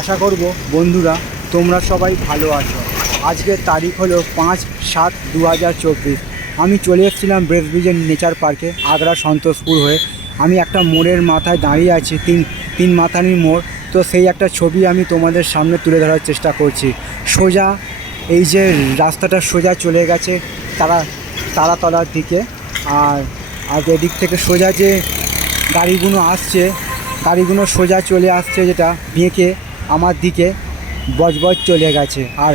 আশা করব বন্ধুরা, তোমরা সবাই ভালো আছো। আজকের তারিখ হলো পাঁচ সাত দু হাজার চব্বিশ। আমি চলে এসেছিলাম ব্রেসব্রিজের নেচার পার্কে আগ্রা সন্তোষপুর হয়ে। আমি একটা মোড়ের মাথায় দাঁড়িয়ে আছি, তিন তিন মাথানির মোড়। তো সেই একটা ছবি আমি তোমাদের সামনে তুলে ধরার চেষ্টা করছি। সোজা, এই যে রাস্তাটা সোজা চলে গেছে, তারা, তারাতলার দিকে। আর আর এদিক থেকে সোজা যে গাড়িগুলো আসছে, গাড়িগুলো সোজা চলে আসছে যেটা বেঁকে আমার দিকে বজবজ চলে গেছে আর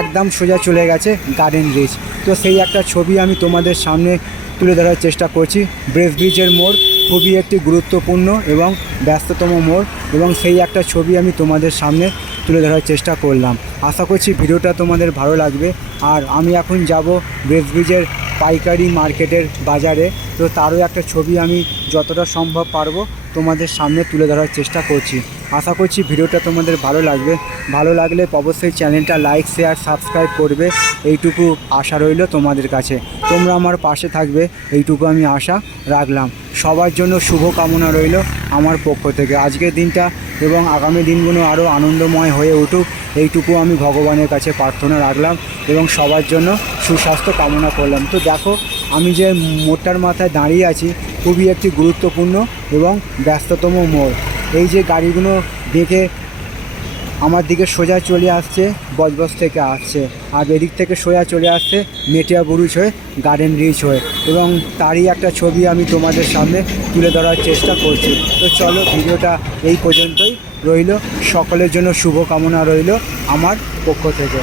একদম সোজা চলে গেছে গার্ডেন ব্রিজ তো সেই একটা ছবি আমি তোমাদের সামনে তুলে ধরার চেষ্টা করছি। ব্রেস ব্রিজের মোড় খুবই একটি গুরুত্বপূর্ণ এবং ব্যস্ততম মোড় এবং সেই একটা ছবি আমি তোমাদের সামনে তুলে ধরার চেষ্টা করলাম। আশা করছি ভিডিওটা তোমাদের ভালো লাগবে। আর আমি এখন যাব ব্রেস ব্রিজের পাইকারি মার্কেটের বাজারে। তো তারও একটা ছবি আমি যতটা সম্ভব পারব তোমাদের সামনে তুলে ধরার চেষ্টা করছি। আশা করছি ভিডিওটা তোমাদের ভালো লাগবে। ভালো লাগলে অবশ্যই চ্যানেলটা লাইক, শেয়ার, সাবস্ক্রাইব করবে। এইটুকু আশা রইল তোমাদের কাছে। তোমরা আমার পাশে থাকবে। এইটুকু আমি আশা রাখলাম। সবার জন্য শুভ কামনা রইল আমার পক্ষ থেকে। আজকের দিনটা এবং আগামী দিনগুলো আরও আনন্দময় হয়ে উঠুক, এইটুকু আমি ভগবানের কাছে প্রার্থনা রাখলাম এবং সবার জন্য সুস্বাস্থ্য কামনা করলাম। তো দেখো, আমি যে মোড়টার মাথায় দাঁড়িয়ে আছি খুবই একটি গুরুত্বপূর্ণ এবং ব্যস্ততম মোড়। এই যে গাড়িগুলো দেখে আমার দিকে সোজা চলে আসছে, বজবজ থেকে আসছে। আর এদিক থেকে সোজা চলে আসছে মেটিয়া বুরুজ হয়ে, গার্ডেন রিচ হয়ে। এবং তারই একটা ছবি আমি তোমাদের সামনে তুলে ধরার চেষ্টা করছি। তো চলো, ভিডিওটা এই পর্যন্তই রইল। সকলের জন্য শুভকামনা রইল আমার পক্ষ থেকে।